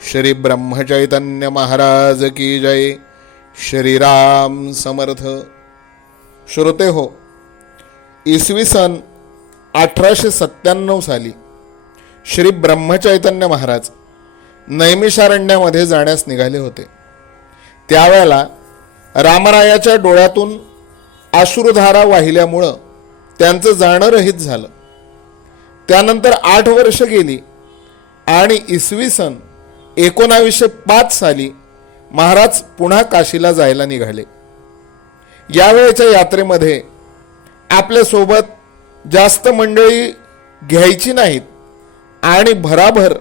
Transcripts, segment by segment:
श्री ब्रह्मचैतन्य महाराज की जय। श्रीराम समर्थ। श्रोते हो इसवी सन अठराशे सत्त्याण्णव साली श्री ब्रह्मचैतन्य महाराज नैमिषारण्यामध्ये जाण्यास निघाले होते. त्यावेळेला रामरायाच्या डोळ्यातून अश्रुधारा वाहिल्यामुळं त्यांचं जाणं रहित झालं. त्यानंतर आठ वर्ष गेली आणि इसवी सन एकोणावीसशे पाच साली महाराज पुन्हा काशीला जायला निघाले. यावेळेच्या यात्रेमध्ये आपल्यासोबत जास्त मंडळी घ्यायची नाहीत आणि भराभर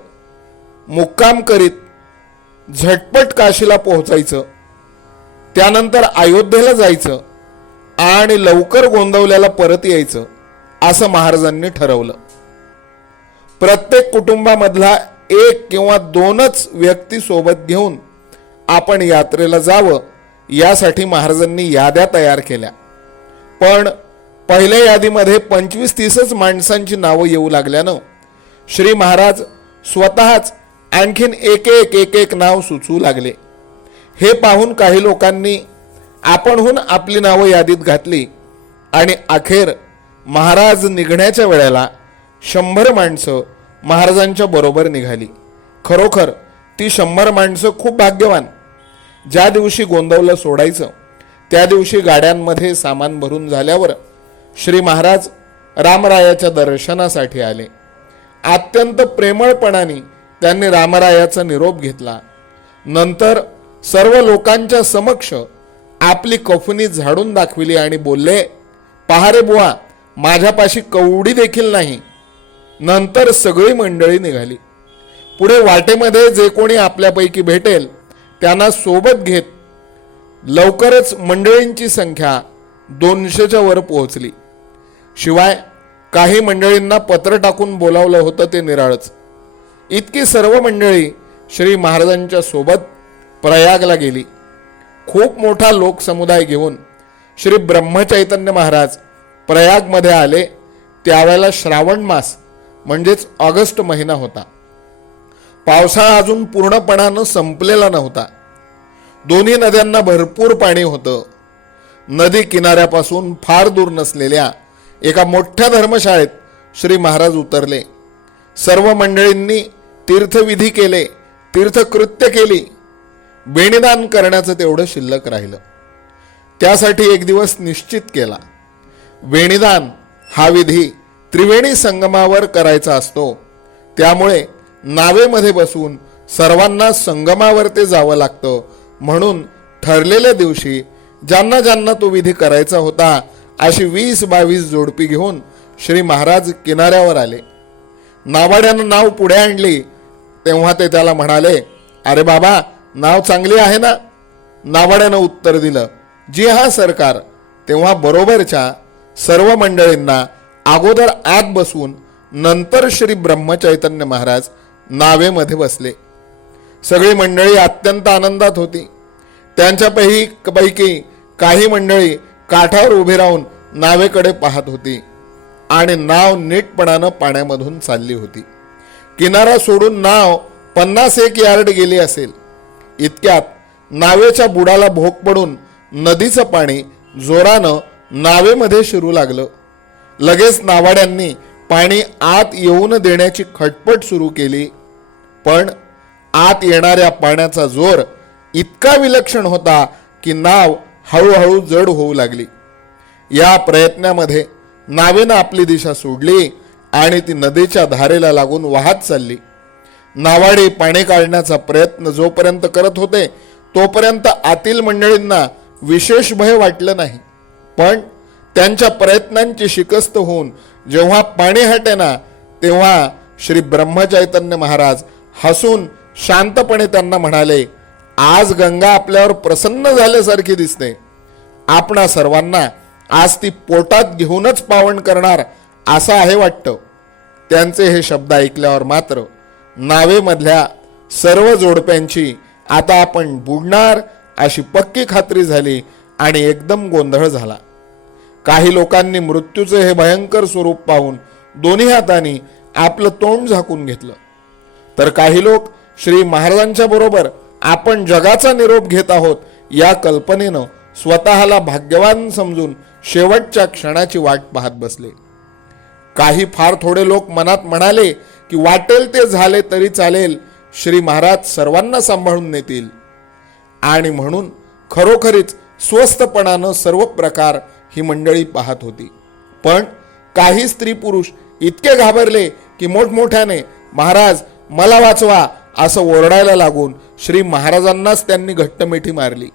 मुक्काम करीत झटपट काशीला पोहोचायचं त्यानंतर अयोध्येला जायचं आणि लवकर गोंदवल्याला परत यायचं असं महाराजांनी ठरवलं. प्रत्येक कुटुंबामधला एक किंवा दोनच व्यक्ती सोबत घेऊन आपण यात्रेला जावं यासाठी महाराजांनी याद्या तयार केल्या. पण पहिल्या यादीमध्ये पंचवीस तीसच माणसांची नावं येऊ लागल्यानं श्री महाराज स्वतःच आणखीन एक एक एक एक नाव सुचवू लागले. हे पाहून काही लोकांनी आपणहून आपली नावं यादीत घातली आणि अखेर महाराज निघण्याच्या वेळेला शंभर माणसं महाराजांच्या बरोबर निघाली. खरोखर ती शंभर माणसं खूप भाग्यवान. ज्या दिवशी गोंदवलं सोडायचं त्या दिवशी गाड्यांमध्ये सामान भरून झाल्यावर श्री महाराज रामरायाच्या दर्शनासाठी आले. अत्यंत प्रेमळपणाने त्यांनी रामरायाचा निरोप घेतला. नंतर सर्व लोकांच्या समक्ष आपली कफनी झाडून दाखविली आणि बोलले पहा रे बुवा माझ्यापाशी कवडी देखील नाही. नंतर सगळी मंडळी निघाली. पुढे वाटेमध्ये जे कोणी आपल्यापैकी भेटेल त्यांना सोबत घेत लवकरच मंडळींची संख्या दोनशेच्या वर पोहोचली. शिवाय काही मंडळींना पत्र टाकून बोलावलं होतं ते निराळच. इतकी सर्व मंडळी श्री महाराजांच्या सोबत प्रयागला गेली. खूप मोठा लोकसमुदाय घेऊन श्री ब्रह्मचैतन्य महाराज प्रयागमध्ये आले. त्यावेळेला श्रावण मास म्हणजेच ऑगस्ट महिना होता. पावसाळा अजून पूर्णपणानं संपलेला नव्हता. दोन्ही नद्यांना भरपूर पाणी होतं. नदी किनाऱ्यापासून फार दूर नसलेल्या एका मोठ्या धर्मशाळेत श्री महाराज उतरले. सर्व मंडळींनी तीर्थविधी केले तीर्थकृत्य केली. बेणीदान करण्याचं तेवढं शिल्लक राहिलं. त्यासाठी एक दिवस निश्चित केला. वेणीदान हा विधी त्रिवेणी संगमावर करायचा असतो. त्यामुळे नावेमध्ये बसून सर्वांना संगमावर ते जावं लागतं. म्हणून ठरलेल्या दिवशी ज्यांना ज्यांना तो विधी करायचा होता अशी वीस बावीस जोडपी घेऊन श्री महाराज किनाऱ्यावर आले. नावाड्यानं नाव पुढे आणली. तेव्हा ते त्याला म्हणाले अरे बाबा नाव चांगली आहे ना? नावाड्यानं उत्तर दिलं जी हा सरकार. तेव्हा बरोबरच्या सर्व मंडळींना अगोदर आत बसून नंतर श्री ब्रह्मचैतन्य महाराज नावेमध्ये बसले. सगळी मंडळी अत्यंत आनंदात होती. त्यांच्यापैकी पैकी काही मंडळी काठावर उभी राहून नावेकडे पाहत होती आणि नाव नीटपणानं पाण्यामधून चालली होती. किनारा सोडून नाव पन्नास एक यार्ड गेली असेल. इतक्यात नावेच्या बुडाला भोक पडून नदीचं पाणी जोरानं नावेमध्ये शिरू लागलं. लगेच नावाड्यांनी पाणी आत येऊन देण्याची खटपट सुरू केली. पण आत येणाऱ्या पाण्याचा जोर इतका विलक्षण होता की नाव हळूहळू जड होऊ लागली. या प्रयत्नामध्ये नावेनं आपली दिशा सोडली आणि ती नदीच्या धारेला लागून वाहत चालली. नावाडी पाणी काढण्याचा प्रयत्न जोपर्यंत करत होते तोपर्यंत आतील मंडळींना विशेष भय वाटलं नाही. पण त्यांच्या प्रयत्नांची शिकस्त होऊन जेव्हा पाणी हटेना तेव्हा श्री ब्रह्मचैतन्य महाराज हसून शांतपणे त्यांना म्हणाले आज गंगा आपल्यावर प्रसन्न झाल्यासारखी दिसते. आपणा सर्वांना आज ती पोटात घेऊनच पावन करणार असं आहे वाटतं. त्यांचे हे शब्द ऐकल्यावर मात्र नावेमधल्या सर्व जोडप्यांची आता आपण बुडणार अशी पक्की खात्री झाली आणि एकदम गोंधळ झाला. काही लोकांनी मृत्यूचे हे भयंकर स्वरूप पाहून दोन्ही हातांनी आपलं तोंड झाकून घेतलं. तर काही लोक श्री महाराजांच्या बरोबर आपण जगाचा निरोप घेत आहोत या कल्पनेनं स्वतःला भाग्यवान समजून शेवटच्या क्षणाची वाट पाहत बसले. काही फार थोडे लोक मनात म्हणाले की वाटेल ते झाले तरी चालेल श्री महाराज सर्वांना सांभाळून नेतील. आणि म्हणून खरोखरीच स्वस्तपणानं सर्व प्रकार ही मंडळी पाहत होती. पण काही स्त्री पुरुष इतके घाबरले की मोठमोठ्याने महाराज मला वाचवा असं ओरडायला लागून श्री महाराजांनाच त्यांनी घट्ट मिठी मारली.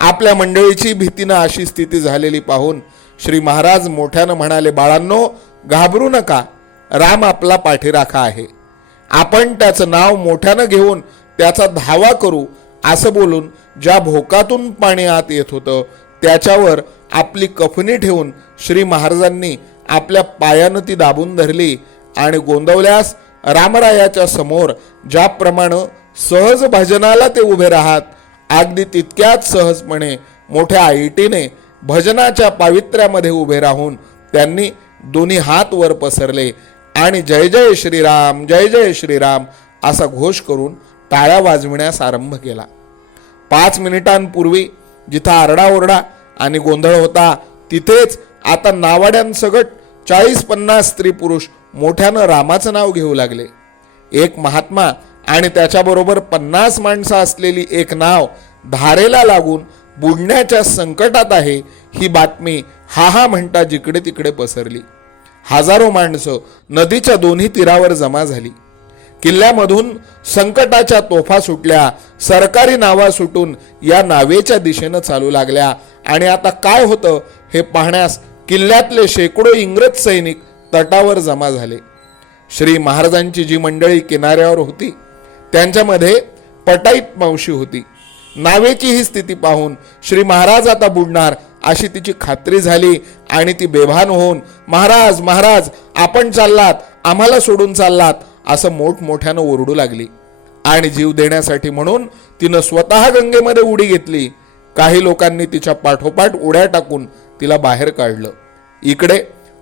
आपल्या मंडळीची भीतीनं अशी स्थिती झालेली पाहून श्री महाराज मोठ्यानं म्हणाले बाळांनो घाबरू नका. राम आपला पाठीराखा आहे. आपण त्याचं नाव मोठ्यानं घेऊन त्याचा धावा करू असं बोलून ज्या भोकातून पाणी आत येत होतं त्याच्यावर आपली कफनी ठेवून श्री महाराजांनी आपल्या पायानं ती दाबून धरली आणि गोंदवल्यास रामरायाच्या समोर ज्याप्रमाणे सहज भजनाला ते उभे राहत अगदी तितक्याच सहजपणे मोठ्या आईटीने भजनाच्या पावित्र्यामध्ये उभे राहून त्यांनी दोन्ही हात वर पसरले आणि जय जय श्रीराम जय जय श्रीराम असा घोष करून टाळ्या वाजविण्यास आरंभ केला. पाच मिनिटांपूर्वी जिथं आरडाओरडा आणि गोंधळ होता. तिथेच आता नावाड्यांसकट चाळीस पन्नास स्त्री पुरुष मोठ्यानं रामाचं नाव घेऊ लागले. एक महात्मा आणि त्याच्याबरोबर पन्नास माणसं असलेली एक नाव धारेला लागून बुडण्याच्या संकटात आहे ही बातमी हा हा म्हणता जिकडे तिकडे पसरली. हजारो माणसं नदीच्या दोन्ही तीरावर जमा झाली. किल्ल्यामधून संकटाच्या तोफा सुटल्या सरकारी नावा सुटून या नावेच्या दिशेनं चालू लागल्या आणि आता काय होतं हे पाहण्यास किल्ल्यातले शेकडो इंग्रज सैनिक तटावर जमा झाले. श्री महाराजांची जी मंडळी किनाऱ्यावर होती त्यांच्यामध्ये पटाईत मावशी होती. नावेची ही स्थिती पाहून श्री महाराज आता बुडणार अशी तिची खात्री झाली आणि ती बेभान होऊन महाराज महाराज आपण चाललात आम्हाला सोडून चाललात असं मोठमोठ्यानं ओरडू लागली. आणि जीव देण्यासाठी म्हणून तिनं स्वतः गंगेमध्ये उडी घेतली. काही लोकांनी तिच्या पाठोपाठ उड्या टाकून तिला बाहेर काढलं. इकडे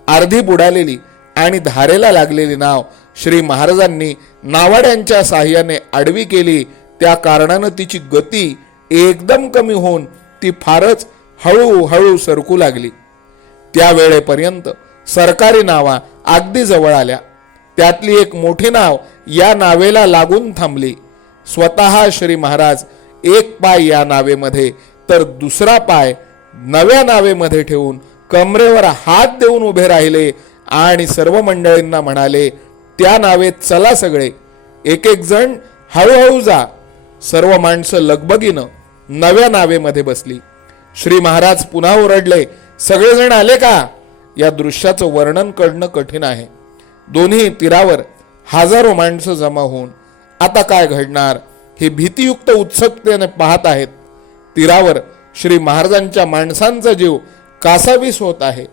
अर्धी बुडालेली आणि धारेला लागलेली नाव श्री महाराजांनी नावाड्यांच्या साह्याने आडवी केली. त्या कारणानं तिची गती एकदम कमी होऊन ती फारच हळूहळू सरकू लागली. त्यावेळेपर्यंत सरकारी नावा अगदी जवळ आल्या. त्यातली एक मोठी नाव या नावेला लागून थांबली. स्वतः श्री महाराज एक पाय या नावेमध्ये तर दुसरा पाय नव्या नावेमध्ये ठेवून कमरेवर हात देऊन उभे राहिले आणि सर्व मंडळींना म्हणाले त्या नावेत चला सगळे. एक एक जण हळूहळू जा. सर्व माणसं लगबगीनं नव्या नावेमध्ये बसली. श्री महाराज पुन्हा ओरडले सगळेजण आले का? या दृश्याचं वर्णन करणं कठीण आहे. दोन्ही तीरावर हजारो माणसं जमा होऊन आता काय घडणार? हे भीतीयुक्त उत्सुकतेने पाहत आहेत. तीरावर श्री महाराजांच्या माणसांचा जीव कासावीस होत आहे.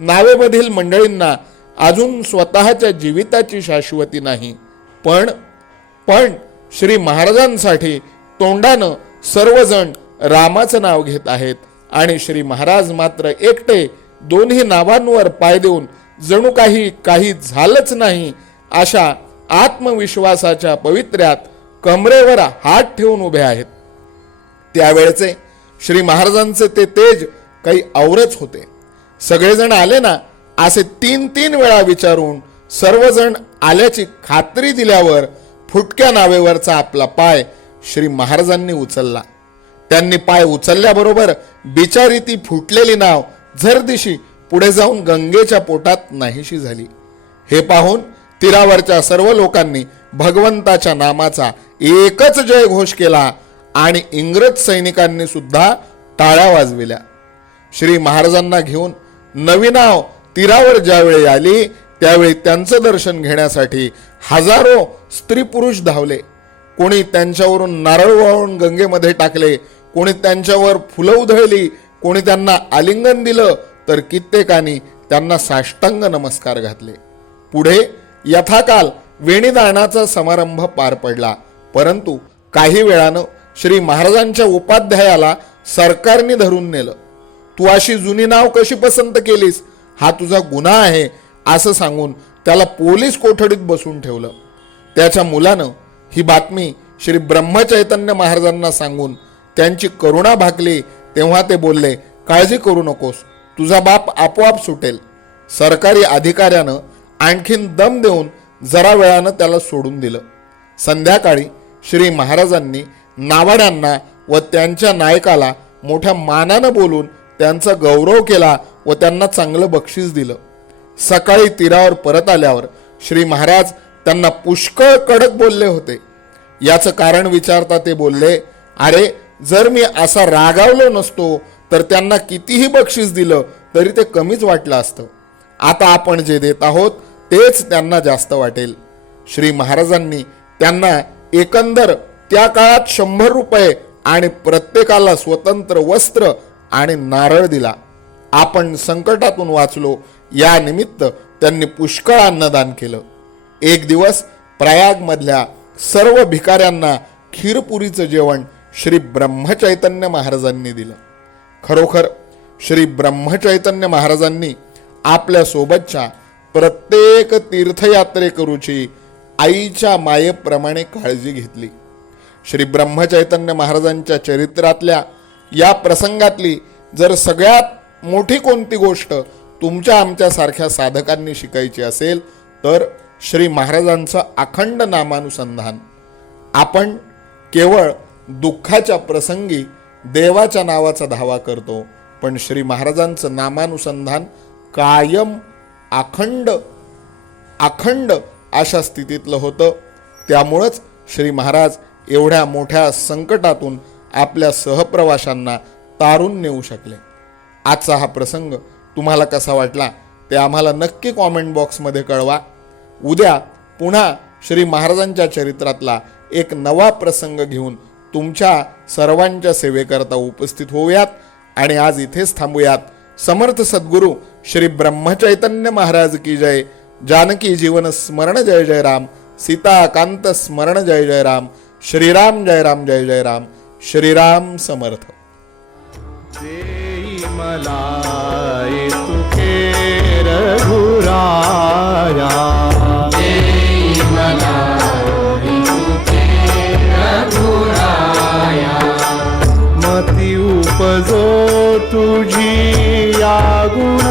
नावेमधील मंडळींना अजून स्वतःच्या जीविताची शाश्वती नाही. पण पण श्री महाराजांसाठी तोंडानं सर्वजण रामाचं नाव घेत आहेत आणि श्री महाराज मात्र एकटे दोन्ही नावांवर पाय देऊन जणू काही काही झालंच नाही अशा आत्मविश्वासाच्या पवित्र्यात कमरेवर हात ठेवून उभे आहेत. त्यावेळचे श्री महाराजांचे ते तेज काही औरच होते. सगळेजण आले ना असे तीन तीन वेळा विचारून सर्वजण आल्याची खात्री दिल्यावर फुटक्या नावेवरचा आपला पाय श्री महाराजांनी उचलला. त्यांनी पाय उचलल्याबरोबर बिचारी ती फुटलेली नाव झरदिशी पुढे जाऊन गंगेच्या पोटात नाहीशी झाली. हे पाहून तीरावरच्या सर्व लोकांनी भगवंताच्या नामाचा एकच जयघोष केला आणि इंग्रज सैनिकांनी सुद्धा टाळ्या वाजविल्या. श्री महाराजांना घेऊन नवी नाव तीरावर ज्यावेळी आली त्यावेळी त्यांचं दर्शन घेण्यासाठी हजारो स्त्री पुरुष धावले. कोणी त्यांच्यावरून नारळ वाळून गंगेमध्ये टाकले कोणी त्यांच्यावर फुलं उधळली कोणी त्यांना आलिंगन दिलं तर कित्येकानी त्यांना साष्टांग नमस्कार घातले. पुढे यथाकाल वेणीदानाचा समारंभ पार पडला परंतु काही वेळानं श्री महाराजांच्या उपाध्यायाला सरकारने धरून नेलं. तू अशी जुनी नाव कशी पसंत केलीस? हा तुझा गुन्हा आहे असं सांगून त्याला पोलीस कोठडीत बसून ठेवलं. त्याच्या मुलानं ही बातमी श्री ब्रह्मचैतन्य महाराजांना सांगून त्यांची करुणा भागली तेव्हा ते बोलले काळजी करू नकोस तुझा बाप आपोआप सुटेल. सरकारी अधिकाऱ्यानं आणखीन दम देऊन जरा वेळानं त्याला सोडून दिलं. संध्याकाळी श्री महाराजांनी नावाड्यांना व त्यांच्या नायकाला मोठ्या मानानं बोलून त्यांचा गौरव केला व त्यांना चांगलं बक्षीस दिलं. सकाळी तीरावर परत आल्यावर श्री महाराज त्यांना पुष्कळ कडक बोलले होते. याचं कारण विचारता ते बोलले अरे जर मी असा रागावलो नसतो तर त्यांना कितीही बक्षीस दिलं तरी ते कमीच वाटलं असतं. आता आपण जे देत आहोत तेच त्यांना जास्त वाटेल. श्री महाराजांनी त्यांना एकंदर त्या काळात शंभर रुपये आणि प्रत्येकाला स्वतंत्र वस्त्र आणि नारळ दिला. आपण संकटातून वाचलो. या निमित्त त्यांनी पुष्कळ अन्नदान केलं. एक दिवस प्रयागमधल्या सर्व भिकाऱ्यांना खीरपुरीचं जेवण श्री ब्रह्मचैतन्य महाराजांनी दिलं. खरोखर श्री ब्रह्मचैतन्य महाराजांनी आपल्या सोबतच्या प्रत्येक तीर्थयात्रेकरूची आईच्या मायेप्रमाणे काळजी घेतली. श्री ब्रह्मचैतन्य महाराजांच्या चरित्रातल्या या प्रसंगातली जर सगळ्यात मोठी कोणती गोष्ट तुमच्या आमच्यासारख्या साधकांनी शिकायची असेल तर श्री महाराजांचं अखंड नामानुसंधान. आपण केवळ दुःखाच्या प्रसंगी देवाच्या नावाचा धावा करतो पण श्री महाराजांचं नामानुसंधान कायम अखंड अखंड अशा स्थितीतलं होतं. त्यामुळंच श्री महाराज एवढ्या मोठ्या संकटातून आपल्या सहप्रवाशांना तारून नेऊ शकले. आजचा हा प्रसंग तुम्हाला कसा वाटला ते आम्हाला नक्की कॉमेंट बॉक्समध्ये कळवा. उद्या पुन्हा श्री महाराजांच्या चरित्रातला एक नवा प्रसंग घेऊन तुमच्या सर्वांच्या सेवेकरता उपस्थित होऊयात आणि आज इथेच थांबूयात. समर्थ सद्गुरू श्री ब्रह्मचैतन्य महाराज की जय. जानकी जीवन स्मरण जय जय राम. सीताकांत स्मरण जय जय राम. श्रीराम जय राम जय जय राम श्रीराम समर्थ. मती उपजो तुझी या गुण